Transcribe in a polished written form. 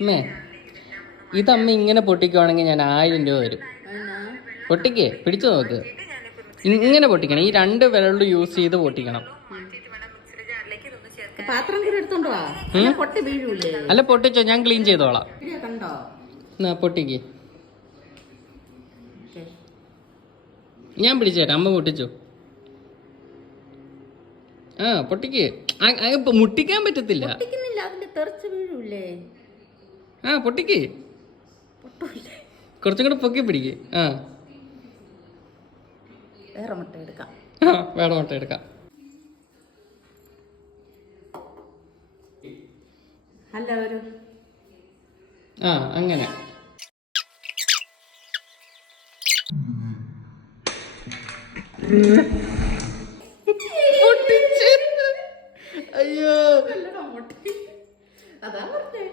അമ്മേ ഇതമ്മ ഇങ്ങനെ പൊട്ടിക്കുവാണെങ്കിൽ ഞാൻ 1000 രൂപ തരും. പൊട്ടിക്കേ, പിടിച്ചു നോക്ക്. ഇങ്ങനെ പൊട്ടിക്കണം, ഈ 2 വിരലും യൂസ് ചെയ്ത് പൊട്ടിക്കണം. അല്ല പൊട്ടിച്ചോ, ഞാൻ ക്ലീൻ ചെയ്തോളാം. പൊട്ടിക്ക്, ഞാൻ പിടിച്ചേട്ടാ. അമ്മ പൊട്ടിച്ചു. പൊട്ടിക്ക്. മുട്ടിക്കാൻ പറ്റത്തില്ല. പൊട്ടിക്ക്, കുറച്ചും കൂടെ പൊക്കി പിടിക്ക്. വേറെ മുട്ട എടുക്കാം. വേറെ മുട്ട എടുക്കാം. അല്ല ഒരു അങ്ങനെ അയ്യോ അതാ പറഞ്ഞേ.